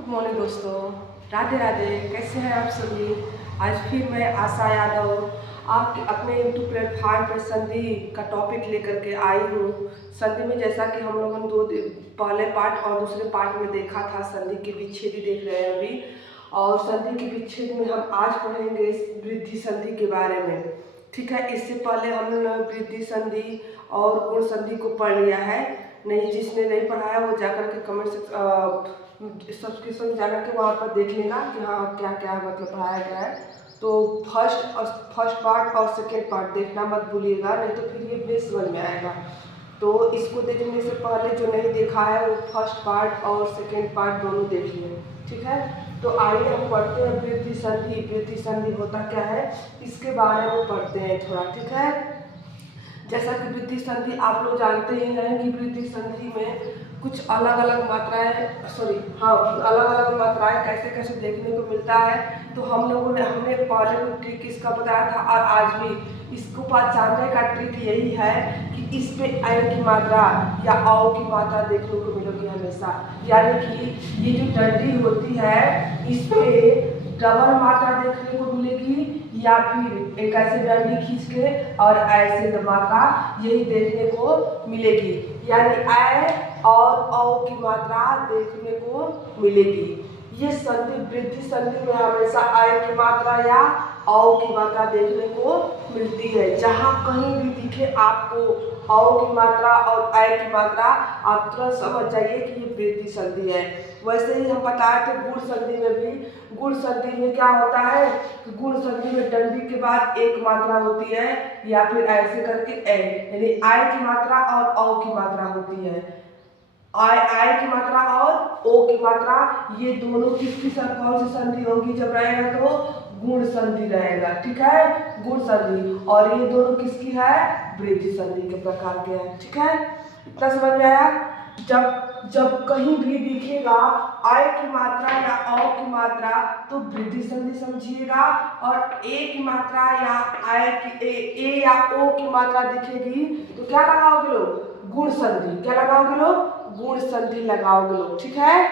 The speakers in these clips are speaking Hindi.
गुड मॉर्निंग दोस्तों, राधे राधे। कैसे हैं आप सभी। आज फिर मैं आशा यादव आपके अपने यूट्यूब प्लेटफार्म पर संधि का टॉपिक लेकर के आई हूँ। संधि में जैसा कि हम लोगों ने दो पहले पार्ट और दूसरे पार्ट में देखा था, संधि के विच्छेद ही देख रहे हैं अभी। और संधि के विच्छेद में हम आज पढ़ेंगे वृद्धि संधि के बारे में। ठीक है, इससे पहले हम लोग वृद्धि संधि और गुण संधि को पढ़ लिया है। नहीं, जिसने नहीं पढ़ा है वो जाकर के कमेंट सब्सक्रिप्शन जाकर के वहाँ पर देख लेना कि हाँ क्या क्या मतलब पढ़ाया गया है। तो फर्स्ट पार्ट और सेकेंड पार्ट देखना मत भूलिएगा, नहीं तो फिर ये बेस समझ में आएगा। तो इसको देखने से पहले जो नहीं देखा है वो फर्स्ट पार्ट और सेकेंड पार्ट दोनों देख लें। ठीक है, तो आइए हम पढ़ते हैं वृद्धि संधि। वृद्धि संधि होता क्या है इसके बारे में पढ़ते हैं थोड़ा। ठीक है, जैसा कि वृद्धि संधि आप लोग जानते ही हैं कि वृद्धि संधि में कुछ अलग अलग मात्राएं कैसे कैसे देखने को मिलता है। तो हमने पहले को ट्रिक इसका बताया था और आज भी इसको पहचानने का ट्रिक यही है कि इस पे ऐ की मात्रा या औ की मात्रा देखने को मिलेगी हमेशा। यानी कि ये जो डंडी होती है इस पे डबल मात्रा देखने को मिलेगी या फिर एक ऐसे डंडी खींच के और ऐसे मात्रा यही देखने को मिलेगी। यानी ऐ और औ की मात्रा देखने को मिलेगी। ये संधि वृद्धि संधि में हमेशा ऐ की मात्रा या औ की मात्रा देखने को मिलती है। जहाँ कहीं भी दिखे आपको औ की मात्रा और ऐ की मात्रा, आप तुरंत समझ जाइए कि ये वृद्धि संधि है। वैसे ही हम बताए थे गुण संधि में भी। गुण संधि में क्या होता है कि गुण संधि में डंडी के बाद एक मात्रा होती है या फिर ऐसे करके ए, यानी आई की मात्रा और औ की मात्रा होती है। आई की मात्रा और ओ की मात्रा, ये दोनों किसकी कौन सी संधि होगी जब रहेगा तो गुण संधि रहेगा। ठीक है, गुण संधि। और ये दोनों किसकी है वृद्धि संधि के प्रकार के हैं। ठीक है, इतना समझ में आया। जब जब कहीं भी दिखेगा आई की मात्रा या औ की मात्रा तो वृद्धि संधि समझिएगा, और ए की मात्रा या आई की ए या ओ की मात्रा दिखेगी तो क्या लगाओगे लोग गुण संधि। क्या लगाओगे लोग गुण संधि लगाओगे लोग। ठीक है,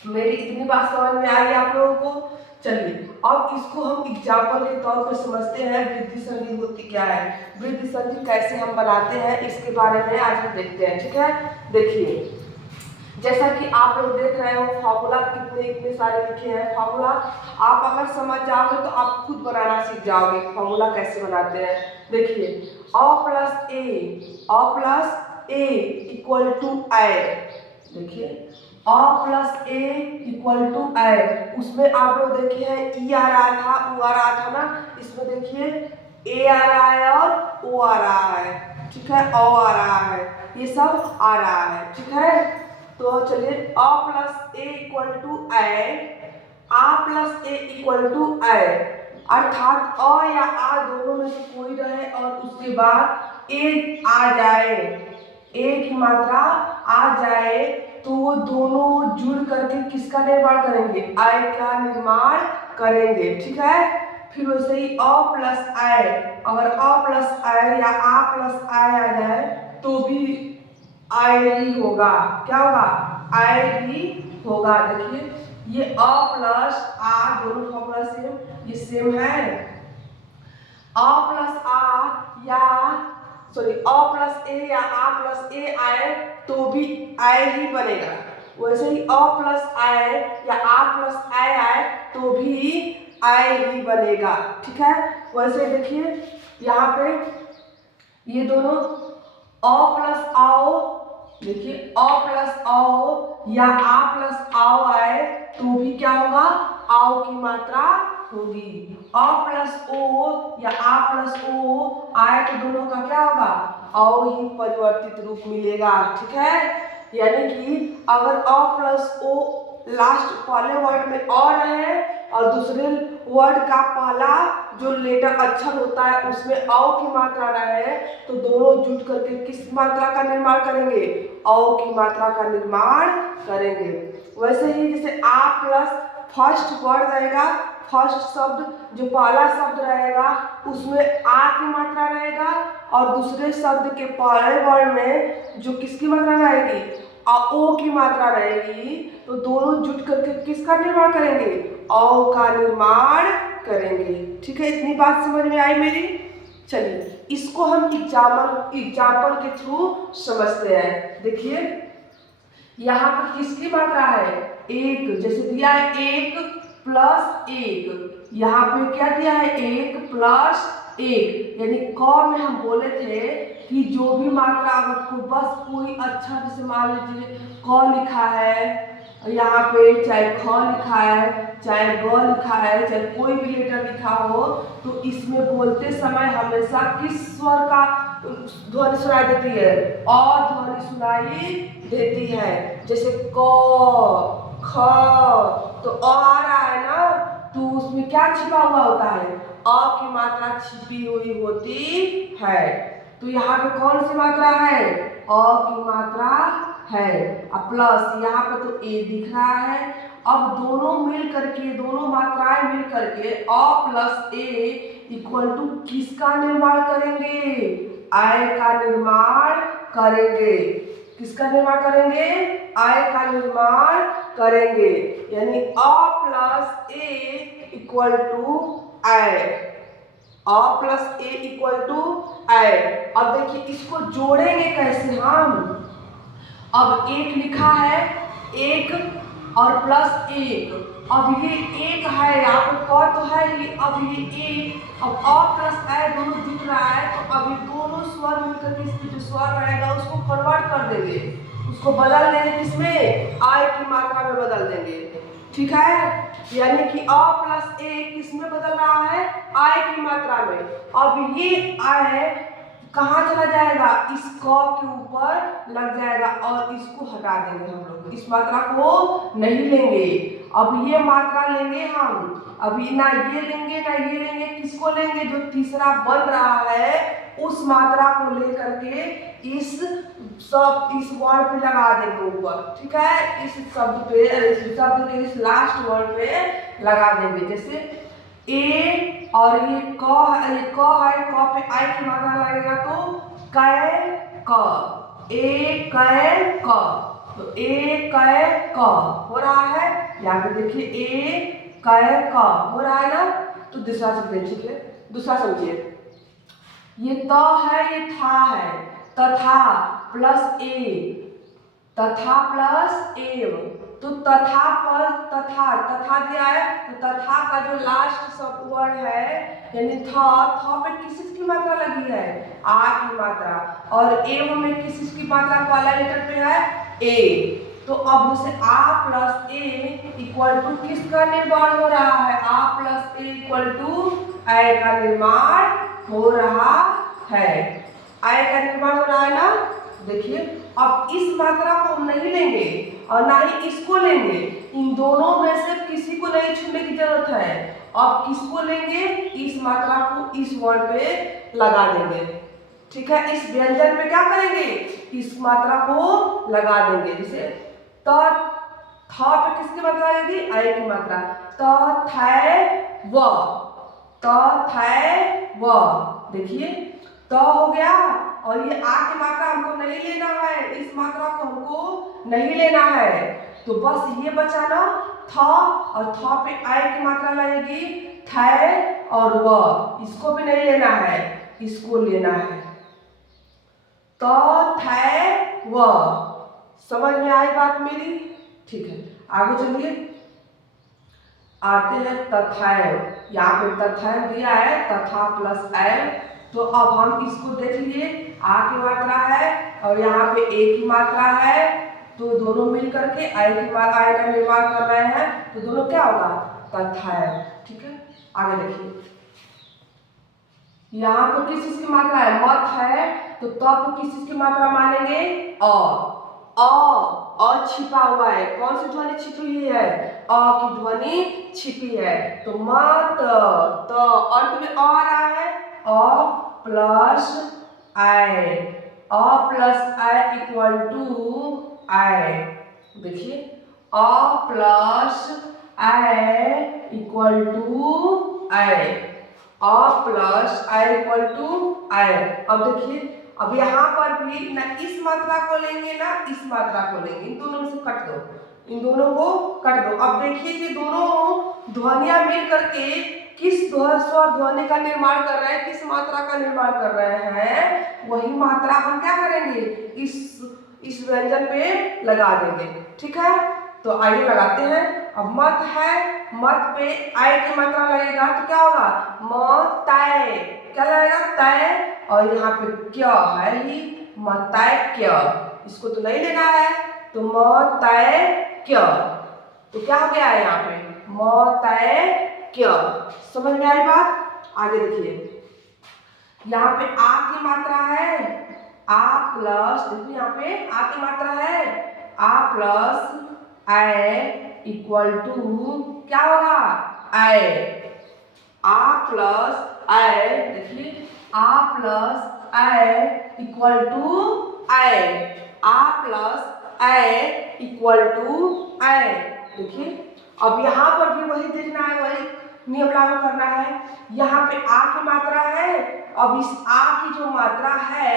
मेरी इतनी बात समझ में आ गई आप लोगों को। चलिए अब इसको हम एग्जाम्पल के तौर पर समझते हैं वृद्धि संधि होती क्या है, वृद्धि संधि कैसे हम बनाते हैं इसके बारे में आज हम देखते हैं। ठीक है, देखिए जैसा कि आप लोग देख रहे हो फॉर्मूला इतने सारे लिखे हैं। फॉर्मूला आप अगर समझ जाओगे तो आप खुद बनाना सीख जाओगे फॉर्मूला कैसे बनाते हैं। देखिए अ इक्वल टू आई। देखिए अ प्लस ए इक्वल टू आई, उसमें आप लोग देखिए है ई आ रहा था ओ आ रहा था ना, इसमें देखिए ए आ रहा है और ओ आ रहा है। ठीक है, ओ आ रहा है, ये सब आ रहा है। ठीक है, तो चलिए अ प्लस ए इक्वल टू आई, आ प्लस ए इक्वल टू आई, अर्थात अ या आ दोनों में से कोई रहे और उसके बाद ए आ जाए, ए की मात्रा आ जाए तो वो दोनों जुड़ करके किसका निर्माण करेंगे आई का निर्माण करेंगे। ठीक है, फिर वैसे ही अ प्लस आई, अगर अ प्लस आई या आ प्लस आई आ जाए तो भी आई ही होगा। क्या होगा आई ही होगा। देखिए ये अ प्लस आ दोनों फॉर्मूला सेम, ये सेम है। अ प्लस आ या अ प्लस ए या आ प्लस ए आए तो भी आई ही बनेगा। वैसे ही अ प्लस आई या आ प्लस आई आए तो भी आई ही बनेगा। ठीक है, वैसे देखिए यहाँ पे ये दोनों अ प्लस आओ, देखिए अ प्लस आओ या आ प्लस आओ आए तो भी क्या होगा आओ की मात्रा होगी। अ प्लस ओ या आ प्लस ओ आए तो दोनों का क्या होगा औ ही परिवर्तित रूप मिलेगा। ठीक है, यानी कि अगर अ प्लस ओ लास्ट पहले वर्ड में अ रहे और दूसरे वर्ड का पहला जो लेटर अक्षर होता है उसमें अ की मात्रा रहे तो दोनों जुट करके किस मात्रा का निर्माण करेंगे अ की मात्रा का निर्माण करेंगे। वैसे ही जैसे आ प्लस फर्स्ट वर्ड रहेगा, फर्स्ट शब्द जो पहला शब्द रहेगा उसमें आ की मात्रा रहेगा और दूसरे शब्द के पहले वर्ड में जो किसकी मात्रा रहेगी ओ की मात्रा रहेगी तो दोनों जुट करके किसका निर्माण करेंगे? औ का निर्माण करेंगे। ठीक है, इतनी बात समझ में आई मेरी? चलिए इसको हम एग्जाम्पल के थ्रू समझते हैं। देखिए यहाँ पर किसकी मात्रा है? एक, जैसे दिया है 1 + 1, यहाँ पे क्या दिया है? 1 + 1, यानी क में हम बोले थे कि जो भी मात्रा आपको बस कोई अच्छा, जैसे मान लीजिए क लिखा है यहाँ पे, चाहे ख लिखा है, चाहे ग लिखा है, चाहे कोई भी लेटर लिखा हो, तो इसमें बोलते समय हमेशा किस स्वर का ध्वनि सुनाई देती है? अ ध्वनि सुनाई देती है। जैसे क, ख, तो आ रहा है ना, तो उसमें क्या छिपा हुआ होता है? अ की मात्रा छिपी हुई होती है। तो यहाँ पे कौन सी मात्रा है? अ की मात्रा है। अब प्लस यहाँ पे तो ए दिख रहा है। अब दोनों मिल करके, दोनों मात्राएं मिल करके अ + ए = किसका निर्माण करेंगे? आय का निर्माण करेंगे। किसका निर्माण करेंगे? आय का निर्माण करेंगे। यानी अ + ए = आय। अ + ए = आय। अब देखिए इसको जोड़ेंगे कैसे हम? अब 1 लिखा है, 1 और +1, अब ये 1 है, यहाँ पे क तो है ही, अब ये 1, अब अ + आय दोनों दिख रहा है, तो अब ये दोनों स्वर मिलकर के इसमें जो स्वर रहेगा उसको कन्वर्ट कर देंगे, उसको बदल देंगे किसमें? आय की मात्रा में बदल देंगे। ठीक है, यानी कि अ + ए किस में बदल रहा है? आय की मात्रा में। अब ये आय कहाँ चला जाएगा? इस क के ऊपर लग जाएगा और इसको हटा देंगे हम लोग, इस मात्रा को नहीं लेंगे। अब ये मात्रा लेंगे हम, अभी ना ये लेंगे ना ये लेंगे, किसको लेंगे? जो तीसरा बन रहा है उस मात्रा को लेकर के इस वर्ड पे लगा देंगे ऊपर। ठीक है, इस शब्द पे, इस शब्द के इस लास्ट वर्ड पे लगा देंगे। जैसे ए और ये क है, क पे आई की मात्रा लगेगा तो कै क, ए कै क, तो ए कै क हो रहा है। यहाँ पे देखिए ए कै क हो रहा है ना। तो दूसरा समझिए, ठीक है, दूसरा समझिए, ये त है, ये था है, तथा + ए, तथा + एव, तो तथा पर तथा दिया है, तो तथा का जो लास्ट सब वर्ड है यानी थ पे किस की मात्रा लगी है? आ की मात्रा। और एव में किस की मात्रा पहला लेटर पे है? ए। तो अब उसे आ + ए = किसका निर्माण हो रहा है? आ + ए = आय का निर्माण हो रहा है। आय का निर्माण हो रहा है ना। देखिए अब इस मात्रा को हम नहीं लेंगे और ना ही इसको लेंगे, इन दोनों में से किसी को नहीं छूने की जरूरत है। अब किसको लेंगे? इस मात्रा को इस वर्ड पे लगा देंगे। ठीक है, इस व्यंजन में क्या करेंगे? इस मात्रा को लगा देंगे। जैसे त, थ पे किसकी मात्रा आएगी? आय की मात्रा। त थ व, त थ व, देखिए त हो गया और ये आ की मात्रा हमको नहीं लेना है, इस मात्रा को हमको नहीं लेना है, तो बस ये बचा ना थ, और थ पे आय की मात्रा लगेगी थ और व, इसको भी नहीं लेना है, इसको लेना है त थ व। समझ में आई बात मेरी? ठीक है, आगे चलिए, आते हैं तथैव। यहाँ पे तथैव दिया है, तथा + ऐव, तो अब हम इसको देख लिए, आ की मात्रा है और यहाँ पे ए की मात्रा है, तो दोनों मिल करके आय का निर्माण कर रहे हैं, तो दोनों क्या होगा? तथैव। ठीक है, आगे देखिए, यहाँ पे किस चीज की मात्रा है? मत है, तो तब किस चीज की मात्रा मानेंगे? अ छिपा हुआ है, कौन सी ध्वनि छिपी हुई है? अ की ध्वनि छिपी है, तो मत, तो अंत में आ रहा है, अ + आय, अ + आय = आय। देखिए अ + आय = आय, अ + आय = आय। अब देखिए अब यहाँ पर भी ना इस मात्रा को लेंगे ना इस मात्रा को लेंगे, इन दोनों में से कट दो, इन दोनों को कट दो। अब देखिए कि दोनों ध्वनियां मिल करके किस स्वर ध्वनि का निर्माण कर रहे हैं, किस मात्रा का निर्माण कर रहे हैं, वही मात्रा हम क्या करेंगे, इस व्यंजन पे लगा देंगे। ठीक है, तो आइए लगाते हैं। अब मत है, मत पे आय की मात्रा लगेगा तो क्या होगा, म तय, क्या लगेगा, तय। और यहाँ पे क्या है ही, मतैक्य, इसको तो नहीं लेना है, तो मतैक्य, तो क्या हो गया है यहाँ पे, मतैक्य। समझ में आई बात? आगे देखिए, यहाँ पे आ की मात्रा है, आ प्लस, देखिए यहाँ पे आ की मात्रा है, आ प्लस ए इक्वल टू क्या होगा, ए, आ प्लस ए, देखिए आ प्लस ए इक्वल टू ए, आ प्लस ए इक्वल टू ए। देखिए अब यहाँ पर भी वही देखना है, वही नियम लागू करना है। यहाँ पे आ की मात्रा है, अब इस आ की जो मात्रा है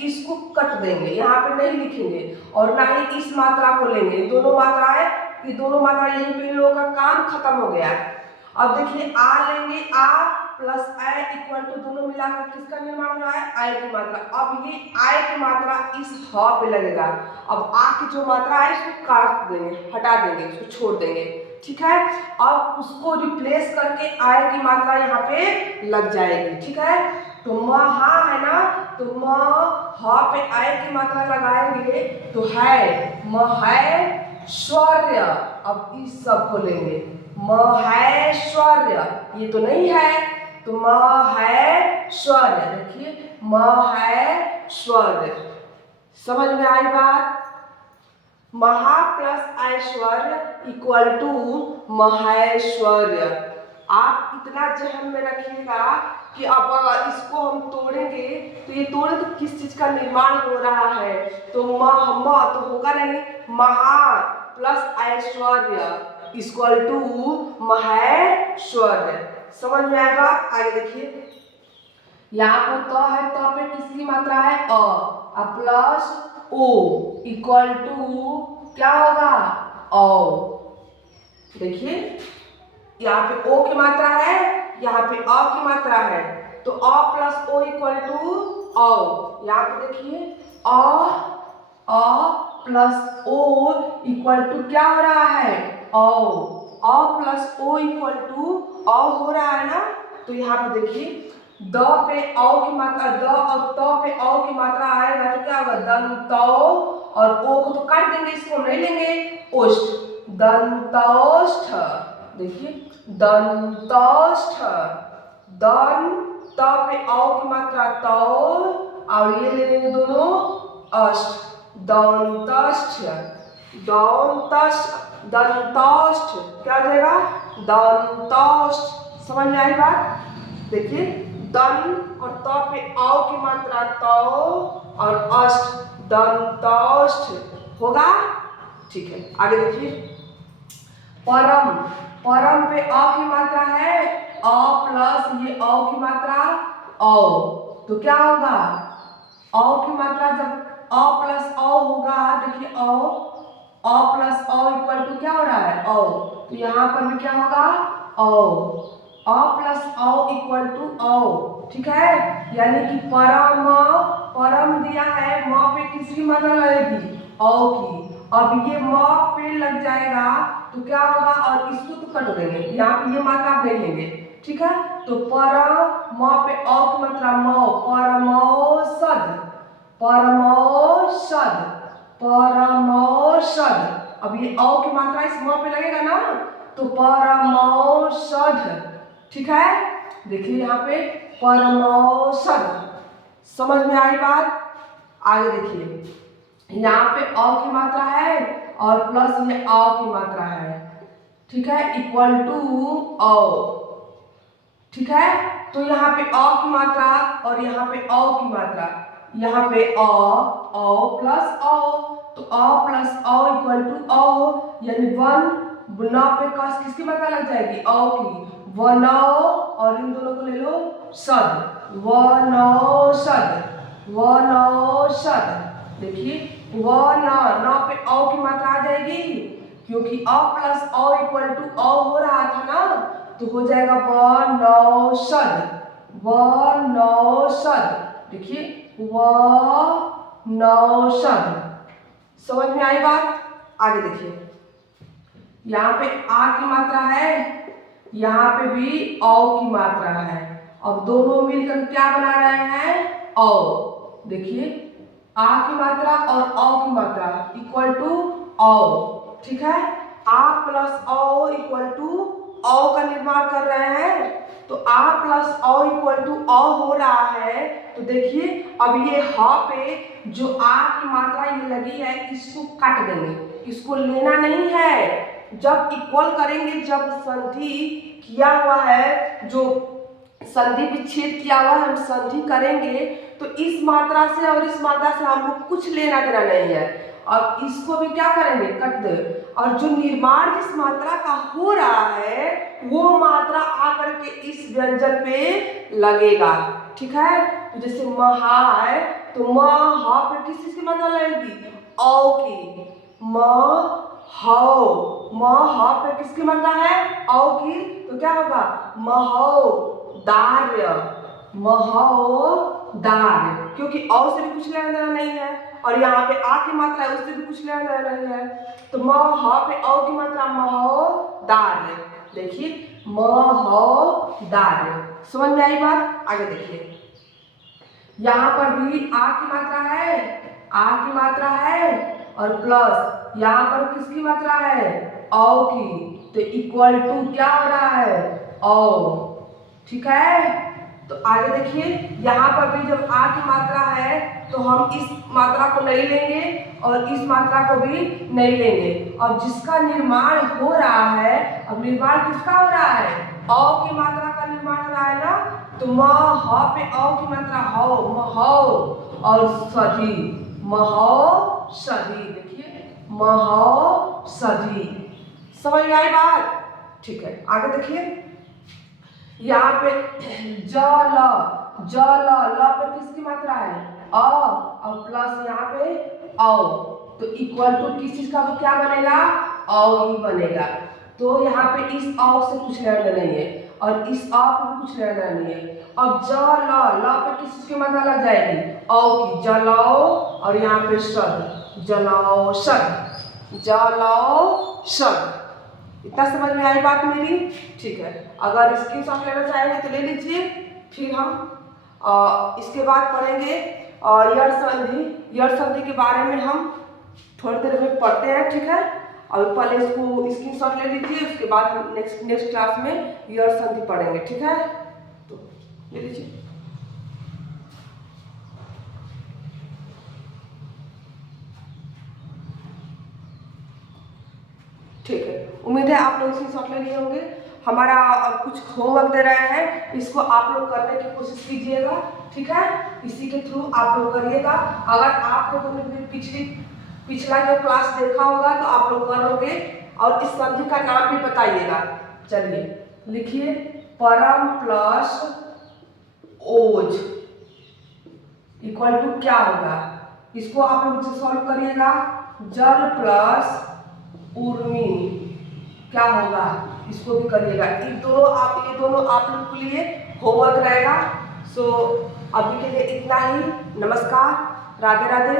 इसको कट देंगे, यहाँ पे नहीं लिखेंगे और ना ही इस मात्रा को लेंगे, दोनों मात्रा है, ये दोनों मात्रा यहीं पे इन लोगों का काम खत्म हो गया। अब देखिए आ लेंगे, आ प्लस आई इक्वल टू, दोनों मिलाकर किसका निर्माण हो रहा है, आई की मात्रा। अब ये आई की मात्रा इस ह पे लगेगा, अब आ की जो मात्रा है इसको काट देंगे, हटा देंगे, इसको छोड़ देंगे। ठीक है, अब उसको रिप्लेस करके आई की मात्रा यहाँ पे लग जाएगी। ठीक है, तो म हा है ना, तो म ह पे आई की मात्रा लगाएंगे तो है म है शौर्य। अब इस सब को लेंगे, महेश्वर्य, ये तो नहीं है, तो महेश्वर्य, देखिए महेश्वर्य। समझ में आई बात? महा प्लस ऐश्वर्य इक्वल टू महेश्वर्य। आप इतना जहन में रखिएगा कि अब अगर इसको हम तोड़ेंगे तो ये तोड़े तो किस चीज का निर्माण हो रहा है, तो म तो होगा नहीं, महा प्लस ऐश्वर्य इक्वल टू महेश्वर्य। समझ में आएगा? आगे देखिए, यहाँ पर तो है, तो पे किसकी मात्रा है, अ प्लस ओ इक्वल टू क्या होगा, ओ। देखिए यहाँ पे ओ की मात्रा है, यहाँ पे अ की मात्रा है, तो अ प्लस ओ इक्वल टू ओ। यहाँ पे देखिए अ प्लस ओ इक्वल टू क्या हो रहा है, ओ। अ प्लस ओ इक्वल टू अ हो रहा है ना, तो यहाँ पे देखिए द पे औ की मात्रा, द और त पे औ की मात्रा आएगा तो क्या होगा, दंतो, और ओ को तो काट देंगे, इसको नहीं लेंगे, ओष्ठ, दंतोष्ठ। देखिए दंतोष्ठ, दन त पे औ की मात्रा तो, और ये ले लेंगे दोनों अष्ट, दंतष्ठ, दंतष्ठ, दंतोष्ठ, क्या हो जाएगा, दंतोष्ठ। समझ में आई बात? देखिए दन और त पे औ की मात्रा तो, और अष्ट दंतोष्ठ होगा। ठीक है, आगे देखिए, परम, परम पे अ की मात्रा है, अ प्लस ये औ की मात्रा औ, तो क्या होगा, औ की मात्रा जब अ प्लस औ होगा, देखिए अ प्लस औ इक्वल टू क्या हो रहा है, औ, तो यहाँ पर भी क्या होगा, औ, अ प्लस औ इक्वल टू औ। ठीक है, यानी कि परम, परम दिया है, म पे किसकी मात्रा लगेगी, औ की। अब ये म पे लग जाएगा तो क्या होगा, और इसको तो कट देंगे, यहाँ पे ये मात्रा आप नहीं लेंगे। ठीक है, तो पर म पे औ की मात्रा मौ, परमौषध, परमौषध, परमौषध। अब ये औ की मात्रा इस म पे लगेगा ना, तो परमौषध। ठीक है, देखिए यहाँ पे परमौषध। समझ में आई बात? आगे देखिए, यहाँ पे अ की मात्रा है और प्लस ये अ की मात्रा है। ठीक है, इक्वल टू औ। ठीक है, तो यहाँ पे अ की मात्रा और यहाँ पे अ की मात्रा, यहाँ पे अ प्लस अ, तो अ प्लस अ इक्वल टू अ, यानी वन, न पे कस किसकी मात्रा लग जाएगी, अ की, वनौ, और इन दोनों को ले लो सद, वनौषध। वनौषध। देखिए न पे औ की मात्रा आ जाएगी, क्योंकि अ प्लस औ इक्वल टू औ हो रहा था ना, तो हो जाएगा वनौषध। वनौषध। देखिए वनौषध। समझ में आई बात? आगे देखिए, यहाँ पे आ की मात्रा है, यहाँ पे भी औ की मात्रा है। अब दोनों मिलकर क्या बना रहे हैं? औ। देखिए आ की मात्रा और औ की मात्रा इक्वल टू औ। ठीक है, आ प्लस औ इक्वल टू औ का निर्माण कर रहे हैं। तो आ प्लस औ इक्वल टू औ हो रहा है। तो देखिए अब ये ह पे जो आ की मात्रा ये लगी है, इसको काट देंगे, इसको लेना नहीं है। जब इक्वल करेंगे, जब संधि किया हुआ है, जो संधि विच्छेद किया हुआ है, हम संधि करेंगे तो इस मात्रा से और इस मात्रा से हमको कुछ लेना देना नहीं है। और इसको भी क्या करेंगे? कट दे। और जो निर्माण जिस मात्रा का हो रहा है, वो मात्रा आकर के इस व्यंजन पे लगेगा। ठीक है, तो जैसे महा है, तो महा पे किस चीज की मात्रा लगेगी? औ की। मह पे किसकी मात्रा है? औ की। तो क्या होगा? महोदार्य। महोदार्य, क्योंकि औ से भी कुछ लेना देना नहीं है, और यहाँ पे आ की मात्रा है, उससे भी कुछ लेना देना नहीं है। तो मह पे औ की मात्रा महोदार्य। देखिए महोदार्य। समझ में आई बात? आगे देखिए, यहाँ पर भी आ की मात्रा है, आ की मात्रा है, और प्लस यहाँ पर किसकी मात्रा है? औ की। तो इक्वल टू क्या हो रहा है? औ। ठीक है, तो आगे देखिए, यहाँ पर भी जब आ की मात्रा है तो हम इस मात्रा को नहीं लेंगे और इस मात्रा को भी नहीं लेंगे। अब जिसका निर्माण हो रहा है, अब निर्माण किसका हो रहा है? औ की मात्रा का निर्माण हो रहा है ना, तो ह पे औ की मात्रा हौ, महौ, और सधी, महौषधि। देखिए महौषधि। समझ में आई बात? ठीक है, आगे देखिए, यहाँ पे जल, जल, ल पे किसकी मात्रा है? अ, और प्लस यहाँ पे औ, तो इक्वल टू किस चीज का क्या बनेगा? औ ही बनेगा। तो यहाँ पे इस औ से कुछ लेना देना नहीं है, और इस अ पे भी कुछ लेना देना नहीं है। अब जल, ल पे किस चीज की मात्रा लग जाएगी? औ की। जलौ, और यहाँ पे शद, जलौषध, जलौषध। इतना समझ में आई बात मेरी? ठीक है, अगर स्क्रीनशॉट लेना चाहेंगे तो ले लीजिए। फिर हम इसके बाद पढ़ेंगे यड़ संधि। यड़ संधि के बारे में हम थोड़ी देर में पढ़ते हैं। ठीक है, अभी पहले इसको स्क्रीनशॉट ले लीजिए, उसके बाद हम नेक्स्ट क्लास में यड़ संधि पढ़ेंगे। ठीक है, तो ले लीजिए। ठीक है, उम्मीद है आप लोग स्क्रीनशॉट ले लिए होंगे। हमारा कुछ होमवर्क दे रहे हैं, इसको आप लोग करने की कोशिश कीजिएगा। ठीक है, इसी के थ्रू आप लोग करिएगा। अगर आप लोगों ने पिछला जो क्लास देखा होगा तो आप लोग कर लोगे, और इस संधि का नाम भी बताइएगा। चलिए लिखिए, परम प्लस ओज इक्वल टू क्या होगा? इसको आप लोग सॉल्व करिएगा। जल प्लस उर्मी क्या होगा? इसको भी करिएगा। ये दोनों आप लोग के लिए होमवर्क रहेगा। सो अभी के लिए इतना ही। नमस्कार, राधे राधे।